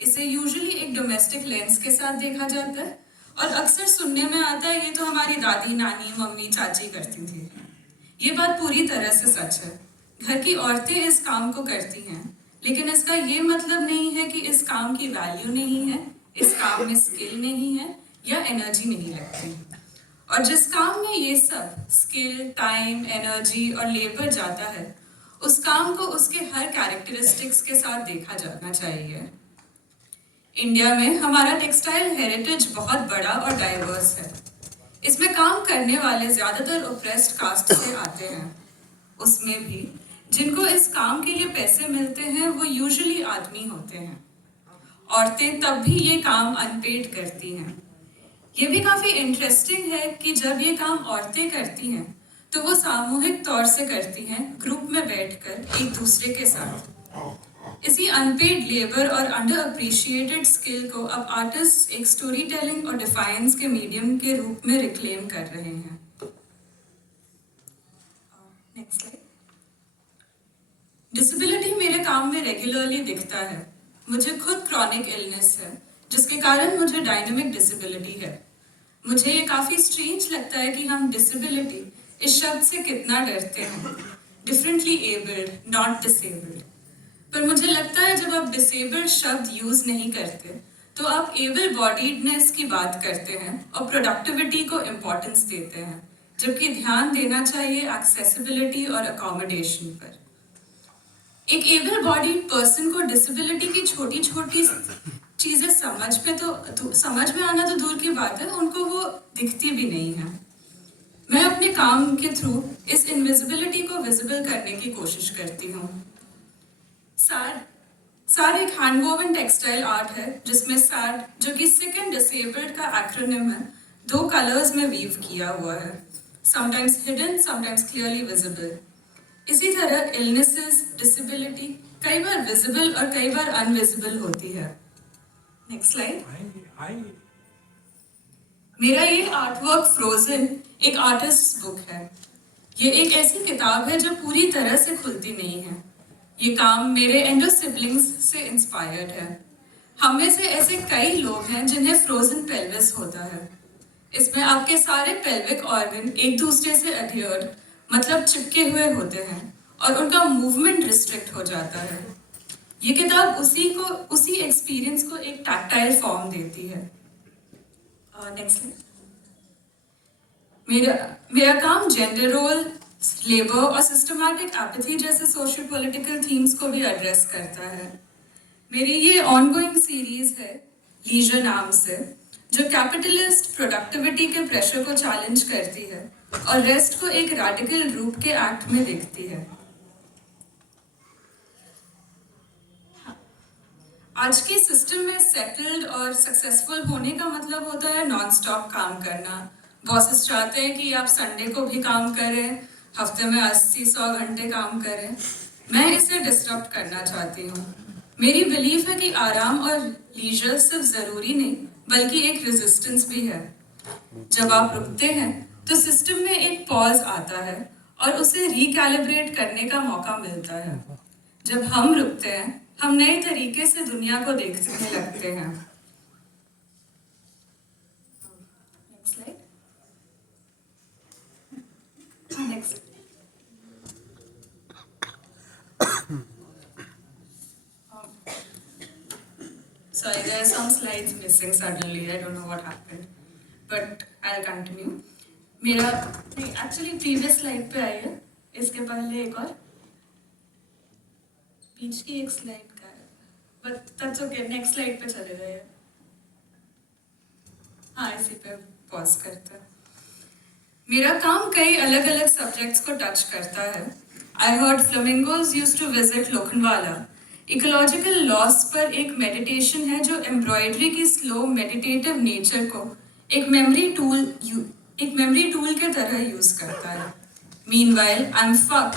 इसे यूजुअली एक domestic lens के साथ देखा जाता है और अक्सर सुनने में आता है ये तो हमारी दादी, नानी, मम्मी, चाची करती थी। ये बात पूरी तरह से सच है। घर की औरतें इस काम को करती हैं, लेकिन इसका ये मतलब नहीं है कि इस काम की वैल्यू नहीं है, इस काम में स्किल नहीं है या एनर्जी नहीं लगती। और जिस काम में ये सब स्किल, टाइम, एनर्जी और लेबर जाता है, उस काम को उसके हर कैरेक्टरिस्टिक्स के साथ देखा जाना चाहिए। इंडिया में हमारा टेक्सटाइल हेरिटेज बहुत बड़ा और डाइवर्स है। इसमें काम करने वाले ज्यादातर ओप्रेस्ड कास्ट से आते हैं। उसमें भी जिनको इस काम के लिए पैसे मिलते हैं वो यूजुअली आदमी होते हैं। औरतें तब भी ये काम अनपेड करती हैं। ये भी काफी इंटरेस्टिंग है कि जब ये काम औरतें करती हैं तो वो सामूहिक तौर से करती हैं, ग्रुप में बैठकर एक दूसरे के साथ। इसी अनपेड लेबर और अंडर अप्रिशिएटेड स्किल को अब आर्टिस्ट एक स्टोरी टेलिंग और डिफाइंस के मीडियम के रूप में रिक्लेम कर रहे हैं। Next slide. डिसेबिलिटी मेरे काम में रेगुलरली दिखता है। मुझे खुद क्रॉनिक इलनेस है, जिसके कारण मुझे डायनेमिक डिसेबिलिटी है। मुझे ये काफी स्ट्रेंज लगता है कि हम डिसेबिलिटी इस शब्द से कितना डरते हैं। Differently abled, not disabled. पर मुझे लगता है जब आप डिसेबल्ड शब्द यूज नहीं करते तो आप एबल बॉडीडनेस की बात करते हैं और प्रोडक्टिविटी को इम्पोर्टेंस देते हैं, जबकि ध्यान देना चाहिए एक्सेसिबिलिटी और अकोमोडेशन पर। एक एबल बॉडीड पर्सन को डिसेबिलिटी की छोटी छोटी चीजें समझ में आना तो दूर की बात है, उनको वो दिखती भी नहीं है। मैं अपने काम के थ्रू इस इनविजिबिलिटी को विजिबल करने की कोशिश करती हूँ। सार एक हैंडवोवन टेक्सटाइल आर्ट है जिसमें सैड, जो कि सिक एंड डिसेबल्ड का एक्रोनिम है, 2 कलर्स में वीव किया हुआ है, sometimes hidden, sometimes clearly visible. इसी तरह इलनेसेस, डिसेबिलिटी कई बार विजिबल और कई बार अनविजिबल होती है। Next slide. मेरा ये आर्टवर्क फ्रोजन एक आर्टिस्ट बुक है। ये एक ऐसी किताब है जो पूरी तरह से खुलती नहीं है। ये काम मेरे एंडो सिबलिंग्स से इंस्पायर्ड है। हम में से ऐसे कई लोग हैं जिन्हें फ्रोजन पेल्विस होता है। इसमें आपके सारे पेल्विक ऑर्गन एक दूसरे से अडहियर्ड, मतलब चिपके हुए होते हैं और उनका मूवमेंट रिस्ट्रिक्ट हो जाता है। ये किताब उसी एक्सपीरियंस को एक टैक्टाइल फॉर्म देती है। नेक्स्ट मेरा काम जेंडर रोल, लेबर और सिस्टमैटिक एपैथी जैसे सोशल पॉलिटिकल थीम्स को भी एड्रेस करता है। मेरी ये ऑनगोइंग सीरीज है लीजर नाम से, जो कैपिटलिस्ट प्रोडक्टिविटी के प्रेशर को चैलेंज करती है और रेस्ट को एक रैडिकल रूप के एक्ट में देखती है। आज के सिस्टम में सेटल्ड और सक्सेसफुल होने का मतलब होता है नॉन स्टॉप काम करना। बॉसेस चाहते हैं कि आप संडे को भी काम करें, हफ्ते में 80-100 घंटे काम करें। मैं इसे डिस्टर्ब करना चाहती हूँ। मेरी बिलीफ है कि आराम और लीजर सिर्फ जरूरी नहीं बल्कि एक रेजिस्टेंस भी है। जब आप रुकते हैं तो सिस्टम में एक पॉज आता है और उसे रिकैलिब्रेट करने का मौका मिलता है। जब हम रुकते हैं हम नए तरीके से दुनिया को देखने लगते हैं। Next. Sorry, there are some slides missing suddenly. I don't know what happened, but I'll continue. मेरा नहीं, actually previous slide पे आई है, इसके पहले एक और बीच की एक स्लाइड का है, but that's okay. Next slide पे चले गए। हाँ, इसी पे पॉज करते हैं। मेरा काम कई अलग अलग सब्जेक्ट्स को टच करता है। I heard flamingos used to visit Lokhandwala. Ecological loss पर एक मेडिटेशन है जो एम्ब्रॉयडरी की स्लो मेडिटेटिव नेचर को एक मेमोरी टूल के तरह यूज करता है। Meanwhile I am fucked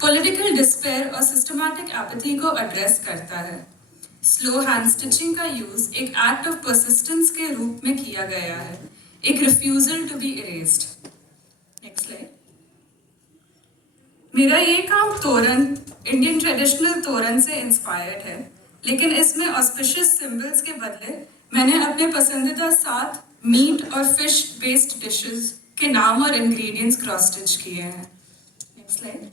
political despair और सिस्टमैटिक एपैथी को एड्रेस करता है। स्लो हैंड स्टिचिंग का यूज एक एक्ट ऑफ परसिस्टेंस के रूप में किया गया है, एक refusal to be erased. Next slide. मेरा ये काम तोरण, इंडियन ट्रेडिशनल तोरण से इंस्पायर्ड है। लेकिन इसमें ऑस्पिशियस सिंबल्स के बदले मैंने अपने पसंदीदा 7 मीट और फिश बेस्ड डिशेस के नाम और इंग्रेडिएंट्स क्रॉस स्टिच किए हैं। Next slide.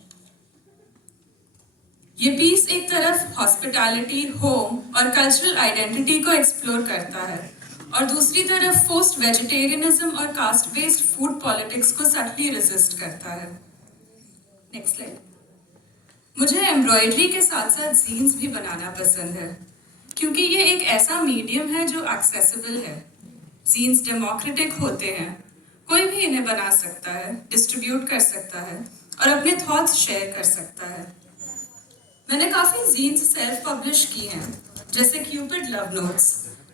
ये पीस एक तरफ हॉस्पिटैलिटी, होम और कल्चरल आइडेंटिटी को एक्सप्लोर करता है और दूसरी तरफ फोर्स्ड वेजिटेरियनिज्म और कास्ट बेस्ड फूड पॉलिटिक्स को सटली रेजिस्ट करता है। Next slide. मुझे एम्ब्रॉयडरी के साथ साथ जीन्स भी बनाना पसंद है क्योंकि ये एक ऐसा मीडियम है जो एक्सेसिबल है। जीन्स डेमोक्रेटिक होते हैं, कोई भी इन्हें बना सकता है, डिस्ट्रीब्यूट कर सकता है और अपने थॉट्स शेयर कर सकता है। मैंने काफ़ी जीन्स सेल्फ पब्लिश की हैं, जैसे क्यूपिड लव नोट्स,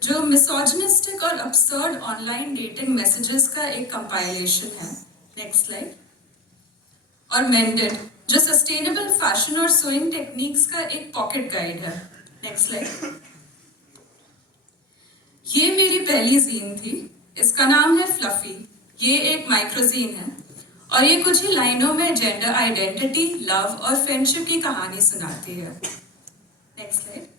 जो मिसोजिनिस्टिक और अब्सर्ड ऑनलाइन डेटिंग मैसेजेस का एक कंपाइलेशन है। Next slide. और मेंडेड, जो सस्टेनेबल फैशन और सोइंग टेक्निक्स का एक पॉकेट गाइड है। Next slide. ये मेरी पहली जीन थी, इसका नाम है फ्लफी। ये एक माइक्रोजीन है और ये कुछ ही लाइनों में जेंडर आइडेंटिटी, लव और फ्रेंडशिप की कहानी सुनाती है। Next slide.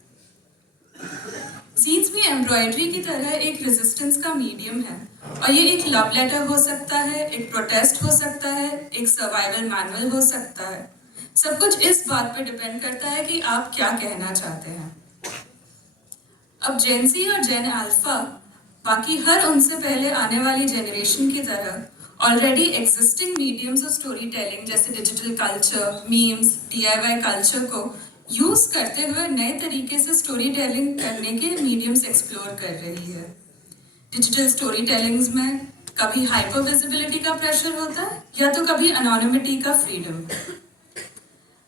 जीन्स भी एम्ब्रॉयडरी की तरह एक रेजिस्टेंस का मीडियम है और ये एक लव लेटर हो सकता है, एक प्रोटेस्ट हो सकता है, एक सर्वाइवल मैनुअल हो सकता है। सब कुछ इस बात पर डिपेंड करता है कि आप क्या कहना चाहते हैं। अब जेन ज़ी और जेन अल्फा बाकी हर उनसे पहले आने वाली जनरेशन की तरह already existing mediums of story telling जैसे digital culture, memes, DIY culture को यूज करते हुए नए तरीके से स्टोरी टेलिंग करने के मीडियम्स एक्सप्लोर कर रही है। डिजिटल स्टोरी टेलिंग्स में कभी हाइपर विजिबिलिटी का प्रेशर होता है या तो कभी अनोनिमिटी का फ्रीडम।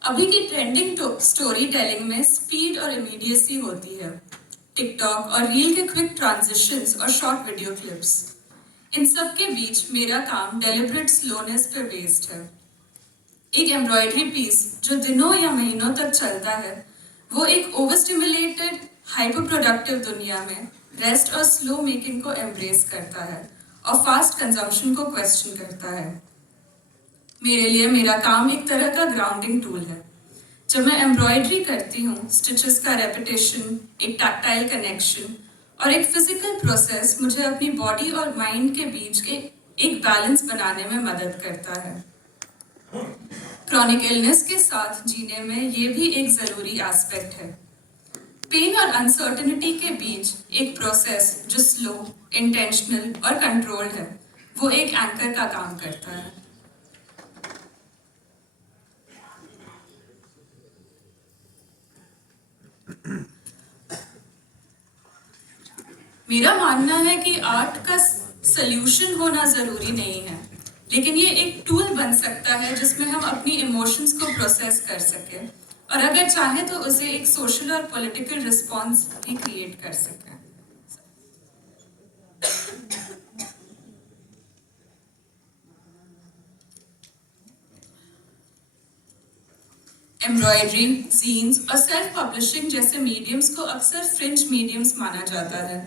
अभी की ट्रेंडिंग स्टोरी टेलिंग में स्पीड और इमीडिएसी होती है। टिकटॉक और रील के क्विक ट्रांजिशंस और शॉर्ट वीडियो क्लिप्स, इन सब के बीच मेरा काम डेलिब्रेट स्लोनेस पर बेस्ड है। एक एम्ब्रॉयडरी पीस जो दिनों या महीनों तक चलता है, वो एक ओवरस्टिमुलेटेड हाइपर प्रोडक्टिव दुनिया में रेस्ट और स्लो मेकिंग को एम्ब्रेस करता है और फास्ट कंजम्पशन को क्वेश्चन करता है। मेरे लिए मेरा काम एक तरह का ग्राउंडिंग टूल है। जब मैं एम्ब्रॉयडरी करती हूँ, स्टिचेस का रेपिटेशन, एक टैक्टाइल कनेक्शन और एक फिजिकल प्रोसेस मुझे अपनी बॉडी और माइंड के बीच के एक बैलेंस बनाने में मदद करता है। क्रॉनिक इलनेस के साथ जीने में ये भी एक ज़रूरी एस्पेक्ट है। पेन और अनसर्टेनिटी के बीच एक प्रोसेस जो स्लो, इंटेंशनल और कंट्रोल्ड है, वो एक एंकर का काम करता है। मेरा मानना है कि आर्ट का सल्यूशन होना ज़रूरी नहीं है, लेकिन ये एक टूल बन सकता है जिसमें हम अपनी इमोशंस को प्रोसेस कर सकें और अगर चाहे तो उसे एक सोशल और पॉलिटिकल रिस्पॉन्स भी क्रिएट कर सकें। एम्ब्रॉयडरी, जीन्स और सेल्फ पब्लिशिंग जैसे मीडियम्स को अक्सर फ्रिंज मीडियम्स माना जाता है,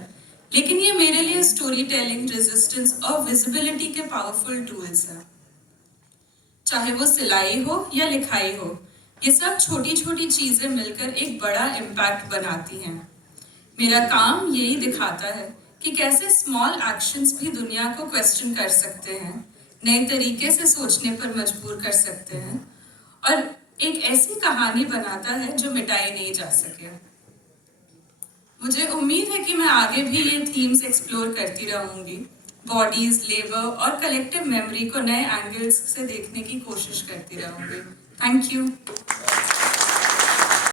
लेकिन ये मेरे लिए स्टोरी टेलिंग, रेजिस्टेंस और विजिबिलिटी के पावरफुल टूल्स हैं। चाहे वो सिलाई हो या लिखाई हो, ये सब छोटी छोटी चीजें मिलकर एक बड़ा इम्पैक्ट बनाती हैं। मेरा काम यही दिखाता है कि कैसे स्मॉल एक्शंस भी दुनिया को क्वेश्चन कर सकते हैं, नए तरीके से सोचने पर मजबूर कर सकते हैं और एक ऐसी कहानी बनाता है जो मिटाई नहीं जा सके। मुझे उम्मीद है कि मैं आगे भी ये थीम्स एक्सप्लोर करती रहूंगी, बॉडीज, लेबर और कलेक्टिव मेमोरी को नए एंगल्स से देखने की कोशिश करती रहूंगी। Thank you.